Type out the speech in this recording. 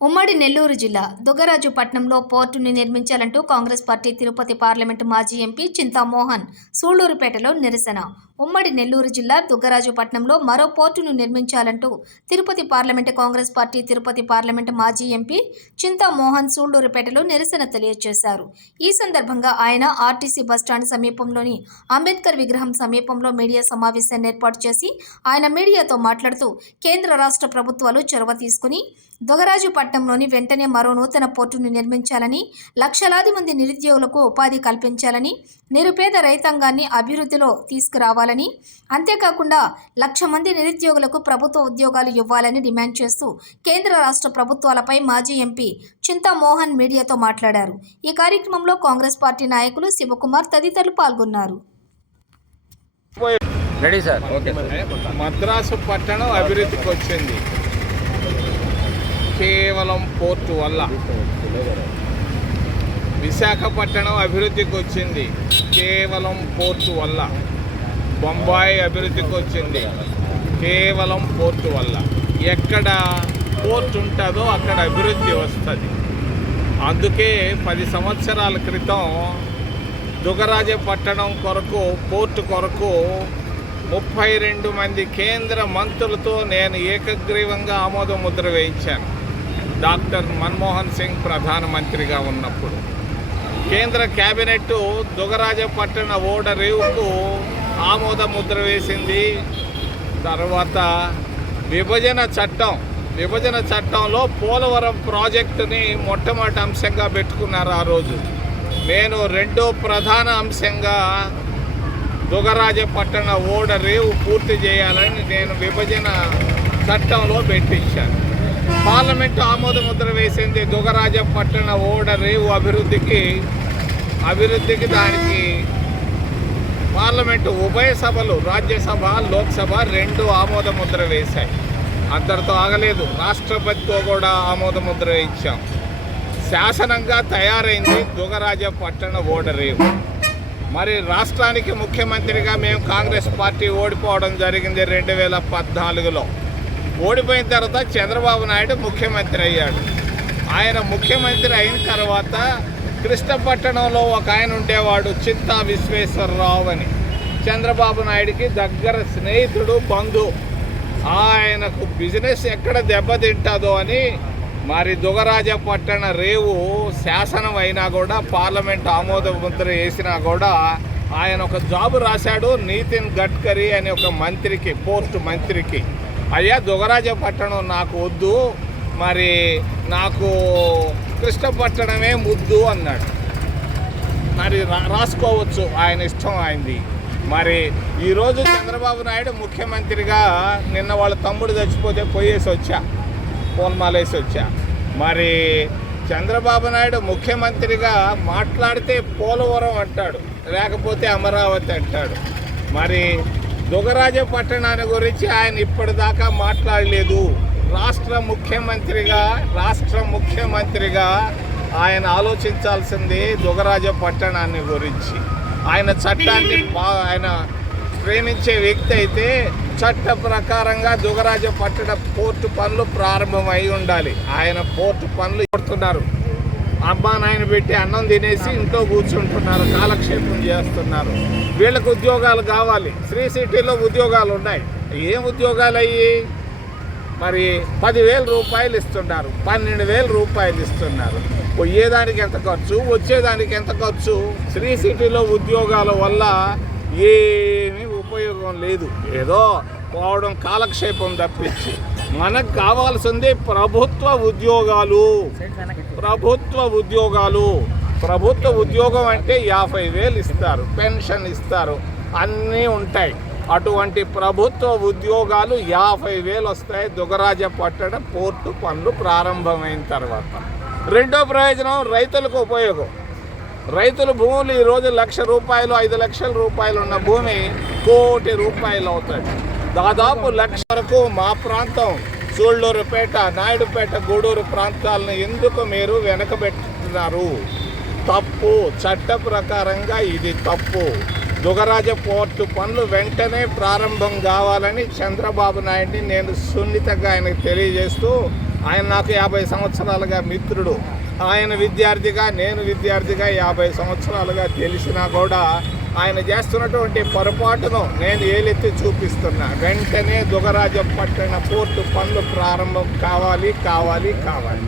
ఉమ్మడి నెల్లూరు జిల్లా దుగ్గరాజుపట్నంలో పోర్టుని నిర్మించాలంటూ కాంగ్రెస్ పార్టీ తిరుపతి పార్లమెంటు మాజీ ఎంపీ చింతామోహన్ సూళ్ళూరుపేటలో నిరసన. ఉమ్మడి నెల్లూరు జిల్లా దుగ్గరాజుపట్నంలో మరో పోర్టును నిర్మించాలంటూ Tirupati parliament Congress party Tirupati parliament మాజీ ఎంపీ చింతామోహన్ సూళ్ళూరుపేటలో నిరసన తెలియజేశారు. ఈ సందర్భంగా ఆయన ఆర్టీసీ బస్టాండ్ సమీపంలోని అంబేద్కర్ విగ్రహం సమీపంలో మీడియా సమావేశాన్ని ఏర్పాటు చేసి ఆయన మీడియాతో మాట్లాడుతూ కేంద్ర రాష్ట్ర ప్రభుత్వాలు చొరవ తీసుకుని దొగరాజుపట్నంలోని వెంటనే మరో నూతన పోర్టును నిర్మించాలని లక్షలాది మంది నిరుద్యోగులకు ఉపాధి కల్పించాలని నిరుపేద రైతాంగాన్ని అభివృద్ధిలో తీసుకురావాలని అంతేకాకుండా లక్ష మంది నిరుద్యోగులకు ప్రభుత్వ ఉద్యోగాలు ఇవ్వాలని డిమాండ్ చేస్తూ కేంద్ర రాష్ట్ర ప్రభుత్వాలపై మాజీ ఎంపీ చింతామోహన్ మీడియాతో మాట్లాడారు. ఈ కార్యక్రమంలో కాంగ్రెస్ పార్టీ నాయకులు శివకుమార్ తదితరులు పాల్గొన్నారు. Ready sir. Okay sir. Madras పట్టణం అభివృద్ధికి వచ్చింది. కేవలం పోర్టు వల్ల. విశాఖపట్నం అభివృద్ధికి వచ్చింది. కేవలం పోర్టు వల్ల. బొంబాయి అభివృద్ధికి వచ్చింది. కేవలం పోర్టు వల్ల. ఎక్కడ పోర్టు ఉంటుందో అక్కడ అభివృద్ధి వస్తుంది. అందుకే పది సంవత్సరాల క్రితం దుగరాజపట్టణం కొరకు పోర్టు కొరకు ముప్పై రెండు మంది కేంద్ర మంత్రులతో నేను ఏకగ్రీవంగా ఆమోద ముద్ర వేయించాను. డాక్టర్ మన్మోహన్ సింగ్ ప్రధానమంత్రిగా ఉన్నప్పుడు. కేంద్ర కేబినెట్ దుగరాజపట్టణ ఓడ రేవుకు ఆమోద ముద్ర వేసింది. తర్వాత విభజన చట్టం విభజన చట్టంలో పోలవరం ప్రాజెక్టుని మొట్టమొదటి అంశంగా పెట్టుకున్నారు ఆ రోజు. నేను రెండో ప్రధాన అంశంగా దుగరాజపట్టణ ఓడ రేవు పూర్తి చేయాలని నేను విభజన చట్టంలో పెట్టించాను. పార్లమెంటు ఆమోద ముద్ర వేసింది దుగరాజపట్టణ ఓడ రేవు అభివృద్ధికి అభివృద్ధికి దానికి పార్లమెంటు ఉభయ సభలు రాజ్యసభ లోక్సభ రెండు ఆమోద ముద్ర వేశాయి. అందరితో ఆగలేదు. రాష్ట్రపతితో కూడా ఆమోద ముద్ర ఇచ్చాం. శాసనంగా తయారైంది దుగరాజ పట్టణ ఓడరేవు మరి రాష్ట్రానికి ముఖ్యమంత్రిగా మేము కాంగ్రెస్ పార్టీ ఓడిపోవడం జరిగింది రెండు వేల పద్నాలుగులో. ఓడిపోయిన తర్వాత చంద్రబాబు నాయుడు ముఖ్యమంత్రి అయ్యాడు. ఆయన ముఖ్యమంత్రి అయిన తర్వాత కృష్ణపట్టణంలో ఒక ఆయన ఉండేవాడు చింతా విశ్వేశ్వరరావు అని. చంద్రబాబు నాయుడికి దగ్గర స్నేహితుడు బంధు ఆయనకు బిజినెస్ ఎక్కడ దెబ్బతింటుందో అని మరి దుగరాజపట్టణ రేవు శాసనం అయినా కూడా పార్లమెంట్ ఆమోద ముద్ర వేసినా కూడా ఆయన ఒక జాబు రాశాడు నితిన్ గడ్కరీ అనే ఒక మంత్రికి పోస్ట్ మంత్రికి. అయ్యా దుగరాజపట్టణం నాకు వద్దు మరి నాకు కృష్ణపట్టణమే ముద్దు అన్నాడు. మరి రా- రాసుకోవచ్చు ఆయన ఇష్టం ఆయనది. మరి ఈరోజు చంద్రబాబు నాయుడు ముఖ్యమంత్రిగా నిన్న వాళ్ళ తమ్ముడు చచ్చిపోతే పోయేసి వచ్చా పూలమాలేసి వచ్చా. మరి చంద్రబాబు నాయుడు ముఖ్యమంత్రిగా మాట్లాడితే పోలవరం అంటాడు లేకపోతే అమరావతి అంటాడు. మరి దుగరాజ పట్టణాన్ని గురించి ఆయన ఇప్పటిదాకా మాట్లాడలేదు. రాష్ట్ర ముఖ్యమంత్రిగా రాష్ట్ర ముఖ్యమంత్రిగా ఆయన ఆలోచించాల్సింది దుగరాజ పట్టణాన్ని గురించి. ఆయన చట్టాన్ని ఆయన ప్రేమించే వ్యక్తి అయితే చట్ట ప్రకారంగా దుగరాజ పట్టణ పోర్టు పనులు ప్రారంభమై ఉండాలి. ఆయన పోర్టు పనులు కొడుతున్నారు. అబ్బా నాయన పెట్టి అన్నం తినేసి ఇంట్లో కూర్చుంటున్నారు కాలక్షేపం చేస్తున్నారు. వీళ్ళకి ఉద్యోగాలు కావాలి. శ్రీ సిటీలో ఉద్యోగాలు ఉన్నాయి. ఏం ఉద్యోగాలు అయ్యి? మరి పదివేల రూపాయలు ఇస్తున్నారు పన్నెండు వేల రూపాయలు ఇస్తున్నారు. పోయేదానికి ఎంత ఖర్చు? వచ్చేదానికి ఎంత ఖర్చు? శ్రీ సిటీలో ఉద్యోగాల వల్ల ఏమీ ఉపయోగం లేదు. ఏదో పోవడం కాలక్షేపం తప్పించి మనకు కావాల్సింది ప్రభుత్వ ఉద్యోగాలు. ప్రభుత్వ ఉద్యోగాలు. ప్రభుత్వ ఉద్యోగం అంటే యాభై వేలు ఇస్తారు పెన్షన్ ఇస్తారు అన్నీ ఉంటాయి. అటువంటి ప్రభుత్వ ఉద్యోగాలు యాభై వేలు వస్తాయి. దుగరాజ పట్టడం పోర్టు పనులు ప్రారంభమైన తర్వాత. రెండో ప్రయోజనం రైతులకు ఉపయోగం. రైతులు భూములు ఈరోజు లక్ష రూపాయలు ఐదు లక్షల రూపాయలు ఉన్న భూమి కోటి రూపాయలు అవుతుంది దాదాపు లక్ష వరకు మా ప్రాంతం సూళ్ళూరుపేట నాయుడుపేట గూడూరు ప్రాంతాలను ఎందుకు మీరు వెనకబెట్టుతున్నారు తప్పు చట్ట ప్రకారంగా ఇది తప్పు. దుగరాజ పోర్టు పనులు వెంటనే ప్రారంభం కావాలని చంద్రబాబు నాయుడిని నేను సున్నితంగా ఆయనకు తెలియజేస్తూ ఆయన నాకు యాభై సంవత్సరాలుగా మిత్రుడు. ఆయన విద్యార్థిగా నేను విద్యార్థిగా యాభై సంవత్సరాలుగా తెలిసినా కూడా ఆయన చేస్తున్నటువంటి పొరపాటును నేను ఏలెత్తి చూపిస్తున్నా. వెంటనే దుగరాజపట్టణ పోర్టు పనులు ప్రారంభం కావాలి కావాలి కావాలి.